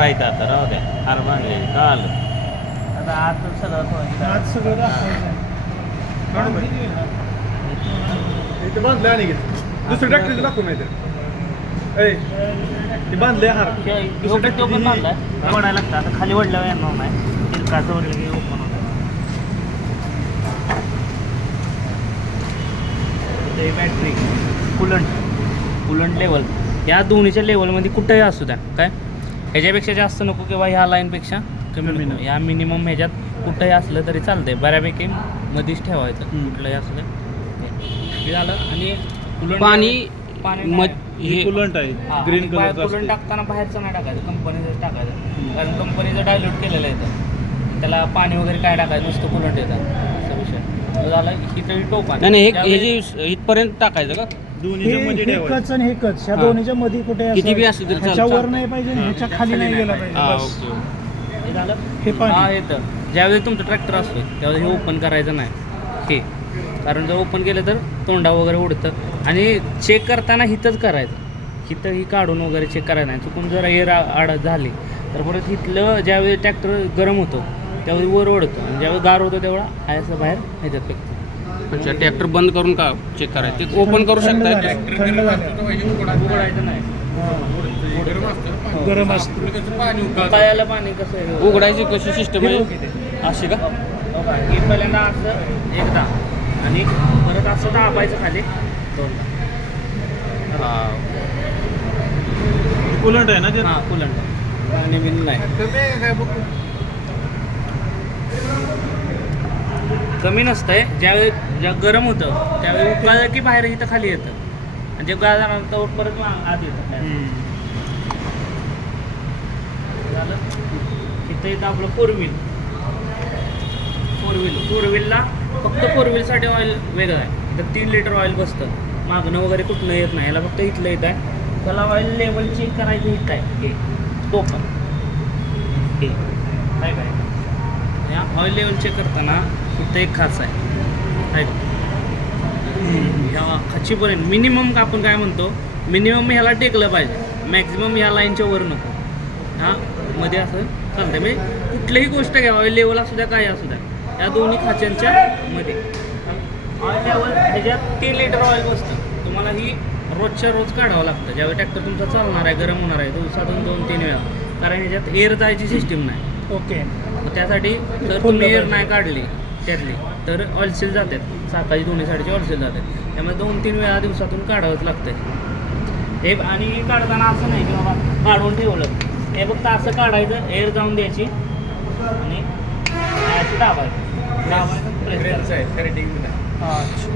हारायचं आता राहू द्या हार बांधले कळालं. आता आज सगळं आज सगळं दाखवायचं. इथे बांधले आणि दुसरं ट्रॅक्टर दाखवून माहिती ते बांधले हार तो पण बांधलाय वडायला लागतं. आता खाली वडल्यावर येणार नाही तिरकाचं वडलं की ओपन होतं. ते बॅटरी कुलंट लेवल या दोन्हीच्या लेवलमध्ये कुठंही असू द्या काय ह्याच्यापेक्षा जास्त नको किंवा ह्या लाईनपेक्षा कमी नको. या मिनिमम ह्याच्यात कुठंही असलं तरी चालतंय. बऱ्यापैकी मधीच ठेवायचं कुठलंही असू द्या. हे झालं. आणि पाणी हे कुलंट आहे ग्रीन कलर कुलंट टाकताना बाहेरचं नाही टाकायचं कंपनीचं टाकायचं. कारण कंपनीचं डायल्यूट केलेलं येतं त्याला पाणी वगैरे काय टाकायचं नुसतं कुलंट येतं असा विषय झाला. ही तरी टोप इथपर्यंत टाकायचं का हे कच आणि हे कच ह्या दोन्हीच्या मध्ये कुठे किती बी असू दे ह्याच्यावर नाही पाहिजे आणि ह्याच्या खाली नाही गेला पाहिजे बस. हे झालं. हे हा पाणी येतं. ज्यावेळी तुमचं ट्रॅक्टर असतो त्यावेळी हे ओपन करायचं नाही हे. कारण जर ओपन केलं तर तोंडा वगैरे उडतं. आणि चेक करताना हिथंच करायचं. हिथं ही काढून वगैरे चेक करायचं नाही. चुकून जर एअर आड झाली तर परत इथलं ज्यावेळी ट्रॅक्टर गरम होतो त्यावेळी वर ओढतं आणि ज्यावेळी गार होतो तेवढा आहे असं बाहेर ह्याच्यात फेकतो. अच्छा ट्रॅक्टर बंद करून का चेक करायचं ते ओपन करू शकता. उघडायचं नाही. गरम असतं. पायाला पाणी कसं आहे उघडायची कशी सिस्टम आहे अशी का हे पहिल्यांदा असं एकदा आणि परत असं दाबायचं खाली दोनदा. कुलंट आहे ना ते हां कुलंट आणि बिन नाही कमी नसतंय. ज्यावेळी गरम होतं त्यावेळी उकळलं की बाहेर इथं खाली येतं आणि जे गाळ जाणार परत आत येतं. झालं. इथं येतं आपलं फोर व्हीलला फक्त फोर व्हीलसाठी ऑइल वेगळं आहे. इथं 3 लिटर ऑइल बसतं. मागणं वगैरे कुठनं येत नाही. याला फक्त इथलं येत आहे. त्याला ऑइल लेवल चेक करायचं इथं आहे. हे टोकन हे काय काय या ऑइल लेवल चेक करताना फक्त एक खाच आहे ह्या खाचीपर्यंत मिनिमम आपण काय म्हणतो मिनिमम ह्याला टेकलं पाहिजे. मॅक्झिमम ह्या लाईनच्या वर नको. ह्या मध्ये असं चालतंय. म्हणजे कुठलीही गोष्ट घ्या ऑइल लेवल असू द्या काही असू द्या या दोन्ही खाच्यांच्या मध्ये ऑइल लेवल ह्याच्यात 3 लिटर ऑइल बसतं. तुम्हाला ही रोजच्या रोज काढावं लागतं. ज्यावेळी ट्रॅक्टर तुमचा चालणार आहे गरम होणार आहे दिवसातून 2-3 वेळा. कारण ह्याच्यात एअर जायची सिस्टीम नाही. ओके. मग त्यासाठी जर तुम्ही एअर नाही काढली त्यातली तर ऑइलसील जातात. चाकाची दोन्ही साईडची ऑइलसील जातात. त्यामुळे 2-3 वेळा दिवसातून काढावंच लागतं हे. आणि काढताना असं नाही की बाबा काढून ठेवलं हे फक्त असं काढायचं एअर जाऊन द्यायची आणि दाबायचं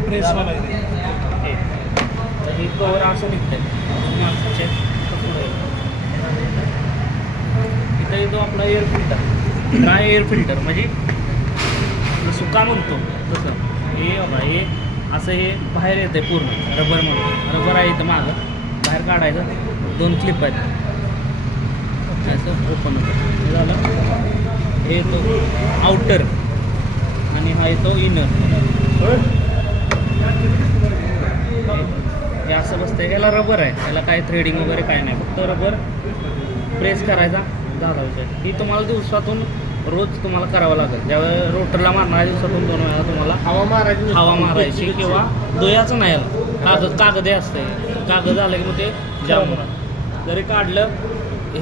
प्रेसवाला हे कवर असं निघतंय माणसाचे. इथं येतो आपला air filter dry air filter म्हणजे सुका म्हणतो तसं. हे बाबा हे असं हे बाहेर येतं आहे पूर्ण रबर म्हणून. रबर आहे इथं मागं बाहेर काढायचं 2 क्लिप आहेत असं ओपन होतं. हे झालं. हे येतो आउटर आणि हा येतो इनर. हे असं बसतं. याला रबर आहे. याला काय थ्रेडिंग वगैरे काय नाही. फक्त रबर प्रेस करायचा झाला विषय. ही तुम्हाला दिवसातून रोज तुम्हाला करावं लागेल. ज्यावेळेस रोटरला मारणार दिवसातून 2 वेळा तुम्हाला हवा मारायची किंवा दोयाचं नाही याला कागदे असते. कागद आलं की मग ते जाम होणार. जरी काढलं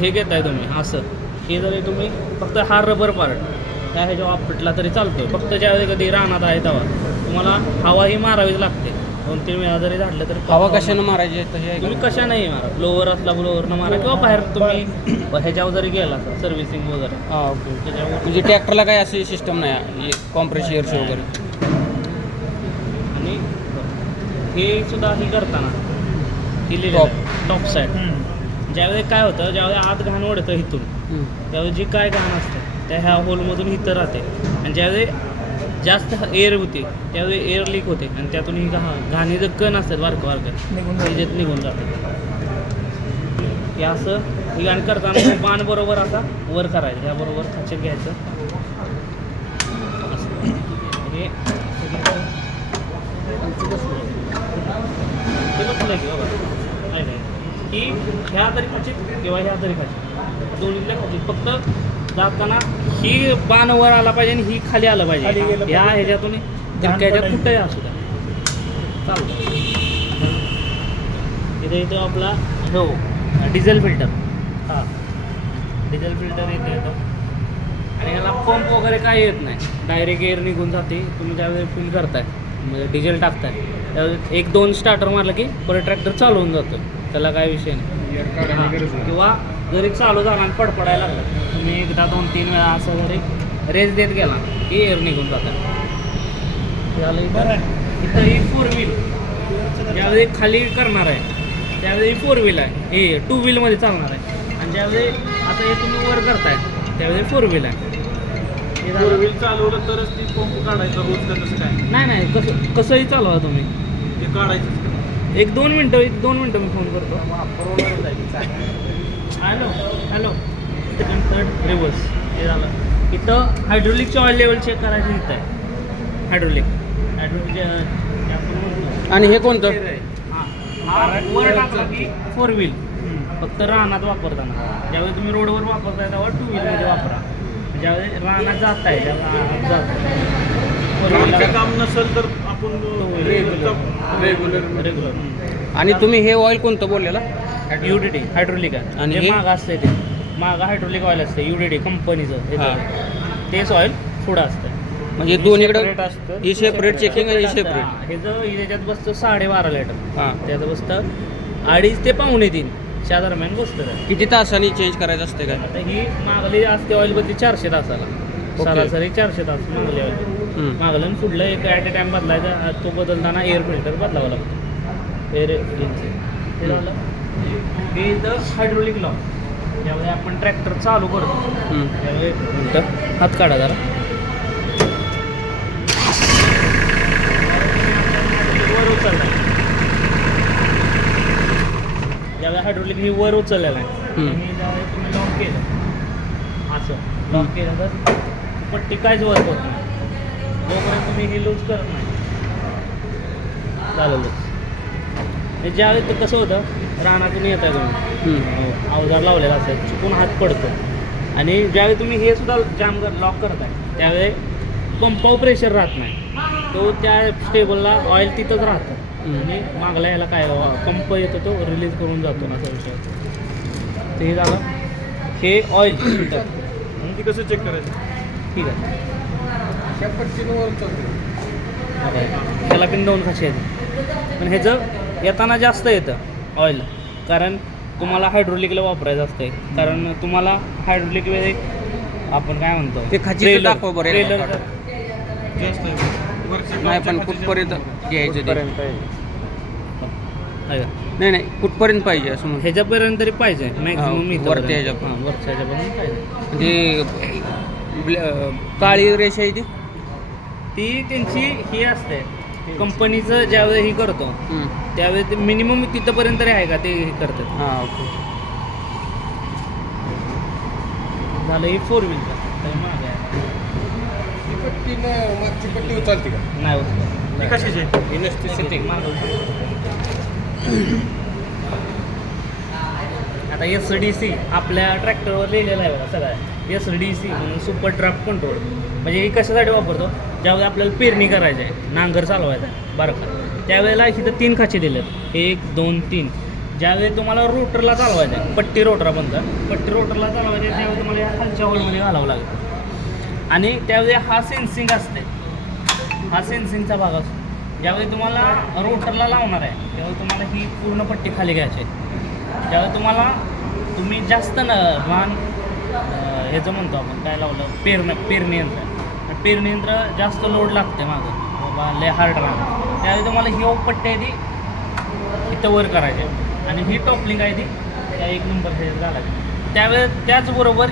हे घेताय तुम्ही असं हे जरी तुम्ही फक्त हा रबर पार्ट त्या ह्याच्या वापरला तरी चालतो. फक्त ज्यावेळी कधी रानात आहे तेव्हा तुम्हाला हवा ही मारावीच लागते. 2-3 वेळा जरी झाडलं तरी हवा कशानं मारायची तुम्ही कशा नाही मारा. ब्लोअर असला ब्लोअरनं मारा किंवा बाहेर तुम्ही ह्याच्यावर जरी गेला सर्व्हिसिंग वगैरे. हां ओके. त्याच्यावर म्हणजे ट्रॅक्टरला काय अशी सिस्टम नाही कॉम्प्रेस एअरची वगैरे. आणि हे सुद्धा ही करताना ही टॉप साईड ज्यावेळी काय होतं ज्यावेळी आत घाण ओढतं इथून त्यावेळी जी काय घाण असते त्या ह्या होलमधून इथं राहते. आणि ज्यावेळी जास्त एअर होते त्यावेळी एअर लीक होते आणि त्यातून ही घाणी जर कण असतात वारकं त्याच्यात निघून जातात. हे असं ही घाण करताना बाण बरोबर असा वर करायचं. याबरोबर खाचेत घ्यायचं असं. हे बसलं की बाबा काय ही ह्या तरी खाची किंवा ह्या तरी खाची दोन्हीतल्या खाची फक्त जाताना ही बाण वर आला पाहिजे आणि ही खाली आलं खाली पाहिजे गेलं ह्या पाहिजे. ह्याच्यातून ध्यान ह्याच्यात पडायला. कुठंही असू द्या चालतं इथं आपला हो डिझेल फिल्टर हां डिझेल फिल्टर येतो आणि याला पंप वगैरे काही येत नाही डायरेक्ट एअर निघून जाते तुम्ही ज्यावेळी फिल करताय म्हणजे डिझेल टाकताय त्यावेळी 1-2 स्टार्टर मारलं की परत ट्रॅक्टर चालू होऊन जातो त्याला काय विषय नाही हां. किंवा जरी चालू झाला आणि पडपडायला लागला तुम्ही 1-2-3 वेळा असं जरी रेस देत गेला की एअर निघून जातात त्याला बरं इथं आहे. इथं ही 4 व्हील ज्यावेळी खाली करणार आहे त्यावेळी 4 व्हील आहे हे 2 व्हीलमध्ये चालणार आहे आणि ज्यावेळी आता हे तुम्ही वर करताय त्यावेळी 4 व्हील आहे हे झालं. फोर व्हील चालवलं तरच ती पंप काढायचा रोज का तसं काय नाही कसंही चालवा तुम्ही ते काढायचं 1-2 मिनटं मी फोन करतो हॅलो सेकंड थर्ड रिव्हर्स हे झालं इथं हायड्रोलिकचे ऑइल लेवल चेक करायचं इथं आहे हायड्रोलिक आणि हे कोणतं हा वर टाकला की 4 व्हील फक्त रानात वापरताना ज्यावेळी तुम्ही रोडवर वापरताय तेव्हा 2 व्हीलमध्ये वापरा ज्यावेळी रानात जाताय आमचं काम नसेल तर आपण रेग्युलर आणि तुम्ही हे ऑइल कोणतं बोललेला युडीडी हायड्रोलिक आहे आणि आणि हे? मागं असते ते मागं हायड्रोलिक ऑइल असते युडीडी कंपनीचं हां. तेच ऑइल पुढं असतं म्हणजे दोन्हीकडे separate असतं. ही सेपरेट चेकिंग आणि ही हां, सेपरेट हे जर याच्यात बसतं 12.5 लिटर हां त्याचं बसतं 2.5 ते 2.25 च्या दरम्यान बसतं ते. किती तासांनी चेंज करायचं असते काय आता ही मागली असते ऑइल बदली 400 तासाला सरासरी 400 तास मागली ऑइल हम्म. मागलं आणि पुढलं एक ॲट अ टाइम बदलायचा तो बदलताना एअर फिल्टर बदलावा लागतो एअर हे झालं हे इथं हायड्रोलिक लॉक त्यामध्ये आपण ट्रॅक्टर चालू करतो हम्म. त्यावेळी मिनटं हात काढा जरा वर उचलला ज्यावेळी हायड्रोलिक ही वर उचललेला आहे हम्म. आणि ज्यावेळी तुम्ही लॉक केलं असं लॉक केलं तर पट्टी काहीच वर्क होत नाही जोपर्यंत तुम्ही ही लूज करत नाही झालं लूज ज्यावेळी ते कसं होतं रानातून येत आहे तुम्ही हम्म. अवजार लावलेला असेल चुकून हात पडतो आणि ज्यावेळी तुम्ही हे सुद्धा जाम लॉक करताय त्यावेळी पंपावर प्रेशर राहत नाही तो त्या स्टेबलला ऑइल तिथंच राहतं आणि मागला याला काय पंप येतो तो रिलीज करून जातो ना असा विषय ते हे झालं हे ऑइल फिल्टर ती कसं चेक करायचं ठीक आहे त्याला पण 2 खाशी आहेत पण ह्याचं येताना जास्त येतं ऑइल कारण तुम्हाला हायड्रोलिकला वापरायचं असतंय कारण तुम्हाला हायड्रोलिक वेळी आपण काय म्हणतो ते खाचीचं दाखवा बरं. ट्रेलर जास्त नाही पण कुठपर्यंत घ्यायचं ते नाही कुठपर्यंत पाहिजे असं म्हणतो. ह्याच्यापर्यंत तरी पाहिजे मॅक्झिमम वरती ह्याच्यापर्यंत. वरच्या ह्याच्यापर्यंत पाहिजे ते काळी रेषा आहे ती त्यांची ही असते कंपनीचं ज्यावेळी ही करतो हम्म. त्यावेळी ते मिनिमम तिथंपर्यंत तरी आहे का ते हे करतात हां ओके झालं ही 4 व्हीलचं मागची पट्टी उचलते का नाही होत ती कशाची आहे? आता SDC आपल्या ट्रॅक्टरवर लिहिलेलं आहे बघा सगळं SDC म्हणून सुपर ड्राफ्ट कंट्रोल म्हणजे हे कशासाठी वापरतो ज्यावेळी आपल्याला पेरणी करायची आहे नांगर चालवायचा आहे बारका त्यावेळेला इथं 3 खाचे दिलेत 1 2 3 ज्यावेळी तुम्हाला रोटरला चालवायचं आहे पट्टी रोटरा बनतात पट्टी रोटरला चालवायचं आहे त्यावेळी तुम्हाला ह्या खालच्या होलमध्ये घालावं लागेल आणि त्यावेळी हा सेन्सिंग असते हा सेन्सिंगचा भाग असतो ज्यावेळी तुम्हाला रोटरला लावणार आहे त्यावेळी तुम्हाला ही पूर्ण पट्टी खाली घ्यायची आहे त्यावेळी तुम्हाला तुम्ही जास्त लहान ह्याचं म्हणतो आपण काय लावलं पेरणी यंत्र जास्त लोड लागते मागं बाबा लय हार्ड राहणार त्यावेळी तुम्हाला ही पट्टी आहे ती इथं वर करायची आणि ही टॉपलिंग आहे ती त्या 1 नंबर ह्याच्यात घालायची त्यावेळेस त्याचबरोबर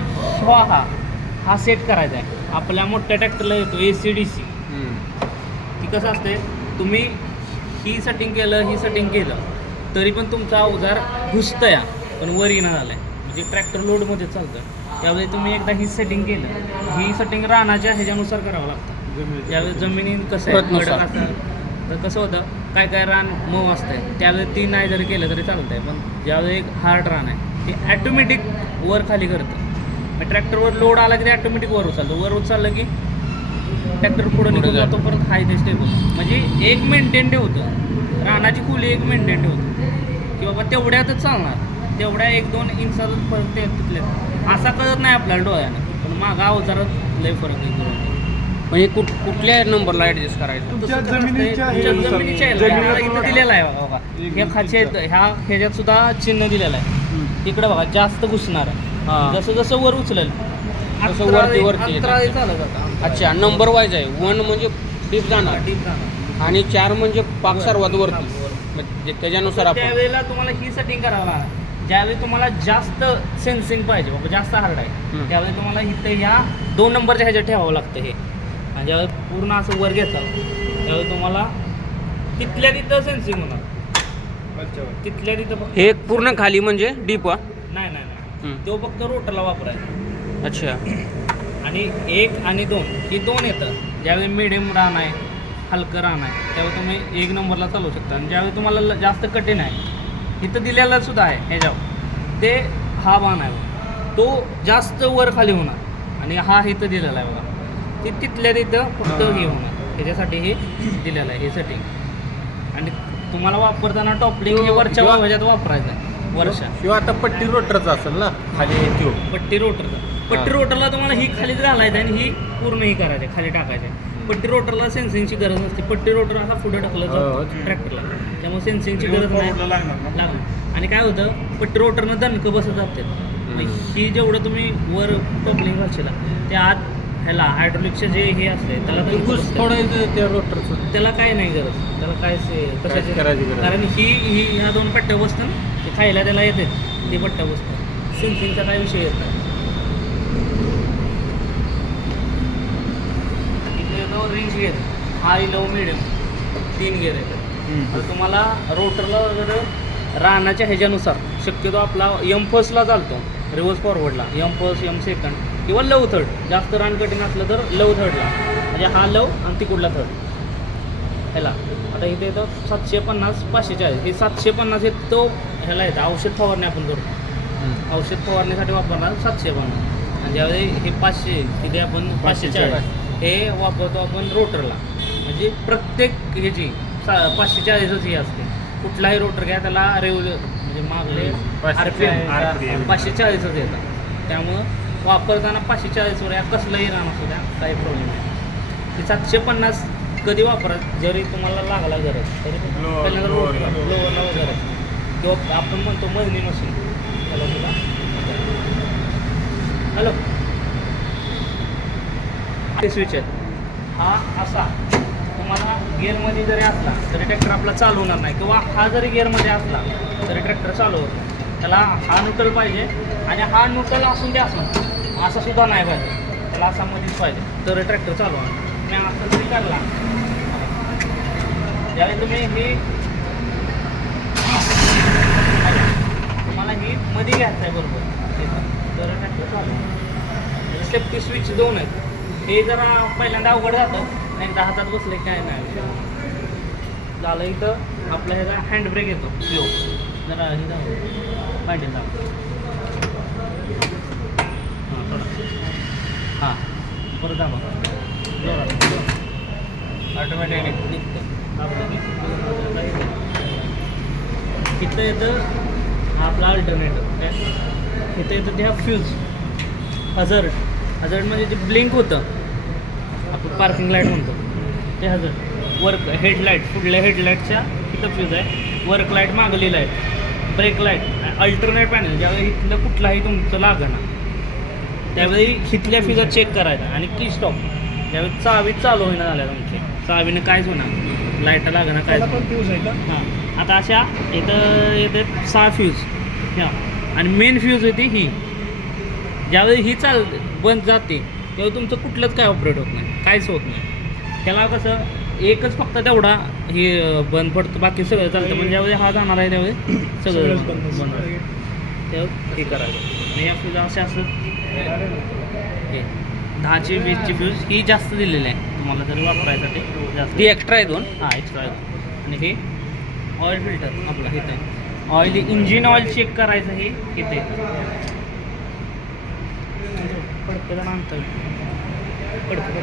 हा सेट करायचा आहे आपल्या मोठ्या ट्रॅक्टरला येतो ACDC ती कसं असते तुम्ही ही सेटिंग केलं तरी पण तुमचा अवजार घुसतं या पण वर येणं झालं आहे म्हणजे ट्रॅक्टर लोडमध्ये चालतं त्यावेळी तुम्ही एकदा ही सेटिंग केलं ही सेटिंग रानाच्या ह्याच्यानुसार करावं लागतं त्यावेळी जमिनीत कसं आहे प्रतनुसार. कडक असं तर कसं होतं काय काय रान मऊ असतं त्यावेळी ती नाही जरी केलं तरी चालतं आहे. पण ज्यावेळी एक हार्ड रान आहे ते ॲटोमॅटिक वर खाली करतं. मग ट्रॅक्टरवर लोड आला की ते ॲटोमॅटिक वर उचलतं. वर उचललं की ट्रॅक्टर पुढे निघून जातो परत हाय ते स्टेबल. म्हणजे एक मेंटेन ठेवतं रानाची खोली, एक मेंटेन ठेवतं की बाबा तेवढ्यातच चालणार, तेवढ्या 1-2 इंचातच फरक ते तिथल्या असा कळत नाही आपल्याला डोळ्यानं. पण मागं अवजारात लय फरक आहे. म्हणजे कुठल्या नंबरला ॲडजस्ट करायचं? तुमच्या तसं तर जमिनीच्या नसतंय. तुमच्या जमिनीच्या ह्याला इथं दिलेलं आहे बघा. ह्या खाचे ह्याच्यात सुद्धा चिन्ह दिलेलं आहे. इकडं बघा जास्त घुसणार हां. जसं जसं वर उचलेल तसं वरती येतं. चालत जातं. अच्छा, नंबर वाईज आहे. 1 म्हणजे डीप जाणार डीप जाणार आणि 4 म्हणजे पाक सर्वात वरती. म्हणजे त्याच्यानुसार आपण त्यावेळेला तुम्हाला ही सेटिंग करावं लागणार. ज्यावेळी तुम्हाला जास्त सेन्सिंग पाहिजे बाबा, जास्त हार्ड आहे, त्यावेळी तुम्हाला इथं ह्या 2 नंबरच्या ह्याच्यात ठेवावं लागतं हे. आणि ज्यावेळी पूर्ण असं वर घेताल त्यावेळी तुम्हाला तिथल्या तिथं सेन्सिंग होणार. तिथल्या तिथं फक्त हे पूर्ण खाली म्हणजे डीप वा. नाही तो फक्त रोटरला वापरायचा. अच्छा. आणि 1 आणि 2 ही 2 येतं. ज्यावेळी मिडियम रान आहे, हलकं रान आहे, त्यावेळी तुम्ही 1 नंबरला चालवू शकता. आणि ज्यावेळी तुम्हाला जास्त कठीण आहे, इथं दिलेला सुद्धा आहे ह्याच्यावर, ते हा बाण आहे तो जास्त वर खाली होणार. आणि हा इथं दिलेला आहे बघा, ते तिथल्या तिथं फक्त हे होणार. त्याच्यासाठी हे दिलेलं आहे हे सेटिंग. आणि तुम्हाला वापरताना टॉपलिंग हे वरच्या ह्याच्यात वापरायचं आहे. वर्षा किंवा आता पट्टी रोटरचा असेल ना खाली त्यो. पट्टी रोटरला तुम्हाला ही खालीच घालायचं आणि ही पूर्ण ही करायची खाली टाकायची. पट्टी रोटरला सेन्सिंगची गरज नसते. पट्टी रोटर असा पुढे टाकलं जातं ट्रॅक्टरला, त्यामुळे सेन्सिंगची गरज नाही लागणार. आणि काय होतं, पट्टी रोटरनं दणकं बसत जाते. ही जेवढं तुम्ही वर टॉपलिंग घालशील त्या आत ह्याला हायड्रोलिकचे जे हे असते त्याला थोडं त्या रोटरचं त्याला काय नाही गरज, त्याला काय कशाची करायची गरज. कारण ही ह्या 2 पट्ट्या बसतं ते खायला त्याला येते, ते पट्ट्या बसतं. सेन्सिंगचा काय विषय येत नाही. इथे जो रेंज गेअर हाय लो मिडियम 3 गेअर येतात. तर तुम्हाला रोटरला जर रानाच्या ह्याच्यानुसार शक्यतो आपला एम फर्स्टला चालतो, रिव्हर्स फॉरवर्डला एम फर्स्ट, एम सेकंड किंवा लव थर्ड. जास्त रान कठीण असलं तर लव थर्डला, म्हणजे हा लव आणि तिकडला थर्ड ह्याला. आता इथे येतं 750, 540. हे 750 येत तो ह्याला येतं औषध फवारणी आपण करतो. औषध फवारणीसाठी वापरणार 750. आणि ज्यावेळी हे 500 तिथे आपण 540 हे वापरतो आपण रोटरला. म्हणजे प्रत्येक ह्याची 540च ही असते. कुठलाही रोटर घ्या त्याला रेग्युलर म्हणजे मागले RPM 540च येतात. त्यामुळं वापरताना 540वर या कसलंही रान असू द्या काही प्रॉब्लेम नाही. ते 750 कधी वापरा जरी तुम्हाला लागला गरज तरी पहिल्यांदा लोवरला वगैरे किंवा आपण म्हणतो मजनी मशीन. हॅलो ते स्विच आहे हा असा. तुम्हाला गिअरमध्ये जरी असला तरी ट्रॅक्टर आपला चालू होणार नाही, किंवा हा जरी गिअरमध्ये असला तरी ट्रॅक्टर चालू होतो. त्याला हा न्यूट्रल पाहिजे आणि हा न्यूट्रल असून ते असून असा सुद्धा नाही पाहिजे, त्याला असा मध्येच पाहिजे तर ट्रॅक्टर चालू होणार. मी असं तरी काढला ज्यावेळी तुम्ही ही तुम्हाला ही मध्ये घ्यायचं आहे बरोबर तर ट्रॅक्टर चालू. सेफ्टी स्विच 2 आहेत. हे जरा पहिल्यांदा अवघड जातं, एकदा हातात बसले काय नाही झालं. इथं आपल्या ह्याचा हँड ब्रेक येतो स्लो, जरा हे जाऊ पाहिजे जा हां थोडा हां परत दाबा जोरात ऑटोमॅटिक निघतं. इथं येतं आपला अल्टरनेटर काय, इथं येतं ते हा फ्यूज हजर्ड म्हणजे जे ब्लिंक होतं आपण पार्किंग लाईट म्हणतो ते हजर्ड. वर्क हेडलाईट पुढल्या हेडलाईटच्या इथं फ्यूज आहे. वर्क लाईट मागली light, brake light, alternate panel. ज्यावेळी इथलं कुठलाही तुमचं लागणार त्यावेळी इथल्या फ्यूजा चेक करायचा. आणि की स्टॉप ज्यावेळी चावी चालू होईना झाल्या तुमची चावीनं कायच होणार, लाईटं लागणार काय पण फ्यूज आहे का? हां आता अशा इथं येते 6 फ्यूज ह्या. आणि मेन फ्यूज होती ही. ज्यावेळी ही बंद जाते तेव्हा तुमचं कुठलंच काय ऑपरेट होत नाही, काहीच होत नाही. त्याला कसं एकच फक्त तेवढा हे बंद पडतं, बाकी सगळं चालतं. पण ज्यावेळी हा जाणार आहे त्यावेळी सगळं बंद त्यावेळी हे करायचं. आणि या फ्यूज असे असं हे 10ची 20ची फ्यूज ही जास्त दिलेली आहे तुम्हाला जर वापरायसाठी जास्त. ती एक्स्ट्रा आहे 2. हां एक्स्ट्रा आहे. आणि हे ऑइल फिल्टर आपला इथं ऑइल इंजिन ऑइल चेक करायचं हे इथे पडतं आणतं पडतं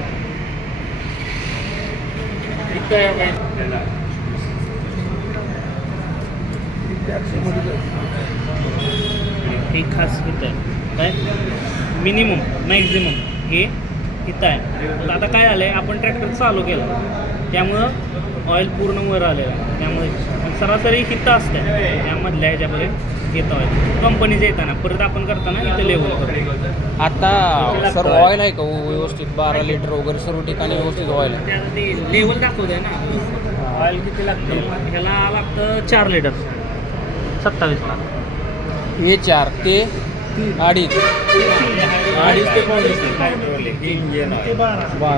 हे खास इथं आहे काय मिनिमम मॅक्झिमम हे इथं आहे. तर आता काय आलं आहे आपण ट्रॅक्टर चालू केला त्यामुळं ऑइल पूर्ण वर आलेलं आहे त्यामुळे सरासरी हितं असते त्यामधल्या ह्याच्यापर्यंत येतं ऑइल कंपनीचं येताना परत आपण करताना इथं लेवल करतो. आता सर ऑइल आहे का व्यवस्थित 12 लिटर वगैरे सर्व ठिकाणी व्यवस्थित ऑइल आहे? त्यात ते लेवल दाखवत आहे ना ऑइल किती लागतं ह्याला लागतं 4 लिटर 27 ला हे 4 ते 2.5 ते पावणे ते 12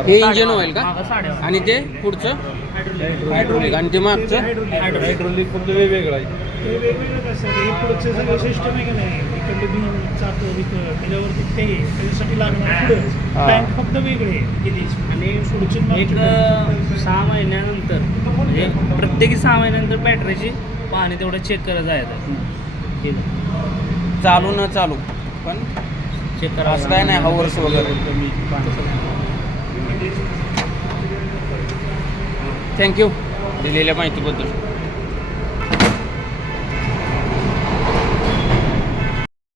हे इंजिन ऑइल का मागं 8.5 आणि ते पुढचं हायड्रोलिक आणि ते मागचं हायड्रोलिक फक्त वेगवेगळं आहे. ते वेगवेगळं कसं हे पुढचं सगळं सिस्टम आहे की नाही इकडले बीम चाकं विकं त्याच्यावरती ते त्याच्यासाठी लागणार पुढं हा. टँक फक्त वेगळे आहे कितीच आणि पुढची एक 6 महिन्यानंतर म्हणजे प्रत्येकी 6 महिन्यानंतर बॅटरीची पाहणी तेवढं चेक करत जायचं हे चालू न चालू पण चेक करा असं काय नाही हवर्स वगैरे. थँक्यू दिलेल्या माहितीबद्दल.